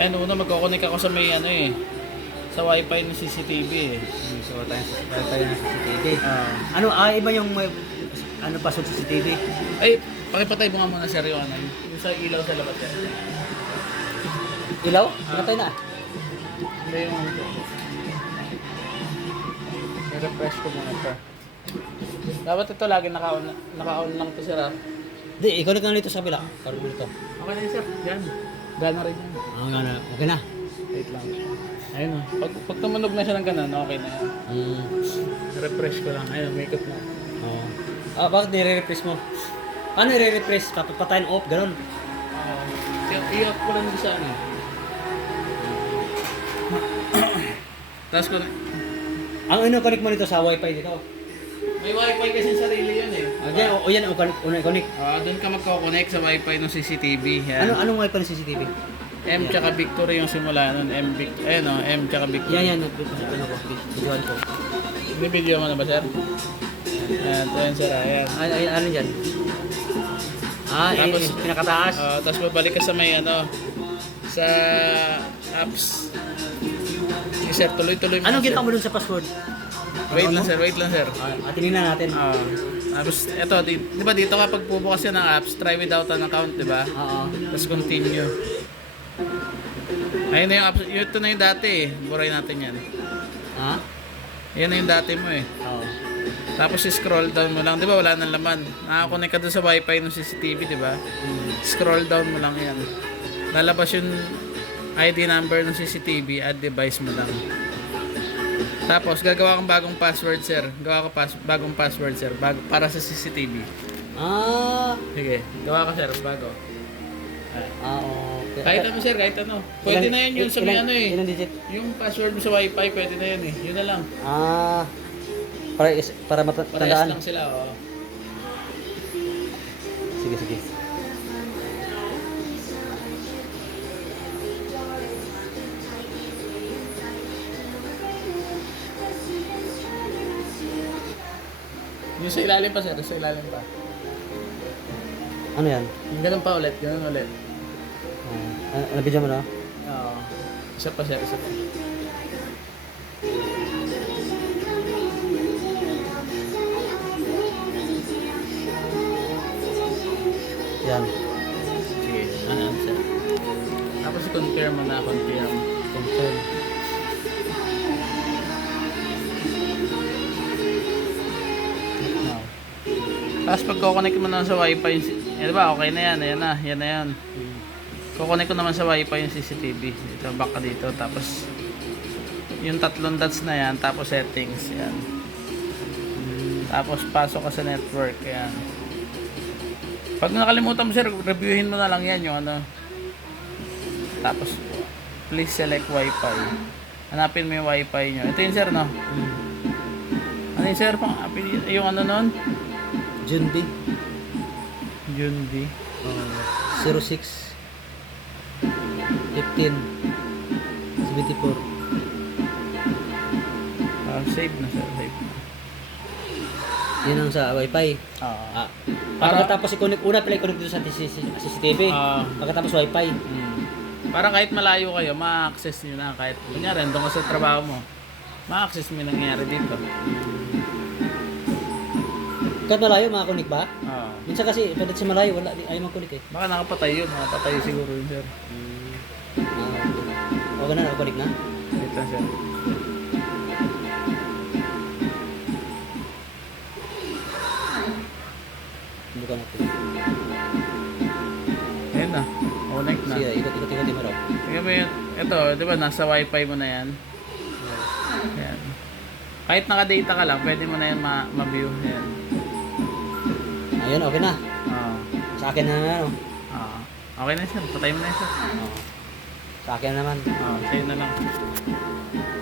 Ayan, una magkoconnect ako sa may ano eh. Sa wifi ng CCTV eh. So, tayo ng CCTV. Ah. Ano, iba yung may, ano pa sa CCTV? Ay, pakipatay mo nga muna sir yung ano. Yung sa ilaw sa labas yan. Ilaw? Pinatay na. Hindi yung ano to. I-refresh ko muna ito. Dapat ito lagi naka-on lang to sir ah. Hindi, ikaw na dito sa kabila. Karoon mo dito. Okay na yun sir. Yan. Gana rin yan. Nga na. Okay na. Wait lang. Ayun o. Pag tumunog na siya ng ganun, okay na yan. Refresh ko lang. Ayun, make up na. Oo. Bakit nire-refresh mo? Paano nire-refresh? Papatayin off, ganun. I-off ko lang sa ano. Tapos ko Ang connect mo nito sa wifi dito. may wifi kasi sarili yun eh. Yan, yan, connect. Doon ka magkoconnect sa wifi ng CCTV. Yan. Anong wifi ng CCTV? M tsaka Victory yung simula nun. Ayun o, M tsaka Victory. Yan, ano ko, videoan ko. Ni-video mo na ba sir? Ayan, ito yan sir. Ayan. Ano dyan? Tapos, pinakataas. Tapos babalik ka sa may ano, sa apps. Sir, tuloy-tuloy mo. Anong sir. ginawa mo dun sa password? Wait lang sir, wait lang sir. Tingnan natin. Tapos eto, di ba dito kapag bubukas yan ng apps, try without an account, di ba? Oo. Tapos continue. Ayun na yung apps, ito na yung dati eh. Buray natin yan. Ha? Yan na yung dati mo eh. Oo. Tapos scroll down mo lang, di ba wala nang laman. Nakakonect ka doon sa wifi ng CCTV, di ba? Scroll down mo lang yan. Lalabas yung ID number ng CCTV, add device mo lang. Tapos gagawa kang bagong password sir. Gawa ka bagong password sir, para sa CCTV. Sige, gawa ka sir, bago. Okay. Kahit ano sir, kahit ano. Pwede na yan yung sa may ano eh. Ilang digit? Yung password mo sa wifi, pwede na yan eh. Yun na lang. Para Parehas matandaan. lang sila oh. Sige. Yung sa ilalim pa sir, sa ilalim pa. Ano yan? Yung ganun pa ulit, ganun ulit. Nabidyan mo na? Oo. Isa pa sir, isa pa. Yan. Sige, ano sir. Tapos confirm mo na, confirm. Confirm. Tapos pag kukonect mo na sa wifi, di ba okay na yan, yan na yan. Kukonect ko naman sa wifi yung CCTV. Dito, back ka dito, tapos yung tatlong dots na yan, tapos settings, yan. Tapos pasok ka sa network, yan. Pag nakalimutan mo sir, reviewin mo na lang yan yung ano. Tapos, please select wifi. Hanapin mo yung wifi nyo. Ito yun sir, no? Ano yun sir? Yung ano nun? Jundi. Jundi. 06 15 74. Save na sir, save na. Yan ang sa wifi. Pagkatapos i-connect, una pala i-connect dito sa CCTV. Pagkatapos wifi. Parang kahit malayo kayo, ma-access nyo na. Kahit, kunyari, doon ka sa trabaho mo, ma-access mo yung nangyayari dito. Kahit malayo, makakonik ba? Oo. Minsan kasi, pagkat sa malayo, wala, ayaw mag-connect eh. Baka nakapatay yun, nakapatay siguro yun sir. Okay na, nakakonik na? Wait lang sir. Hindi ka natin. Ayun na, connect na. Sige, ikot mo raw. Tingnan mo yun, ito, di ba, nasa wifi mo na yan. Ayan. Kahit naka-data ka lang, pwede mo na yan ma-view. Ayan. Ayun, okay na. Oo. Sa akin na naman, ano? Okay na sir, patay mo na sir. Sa akin naman. Sa'yo na lang.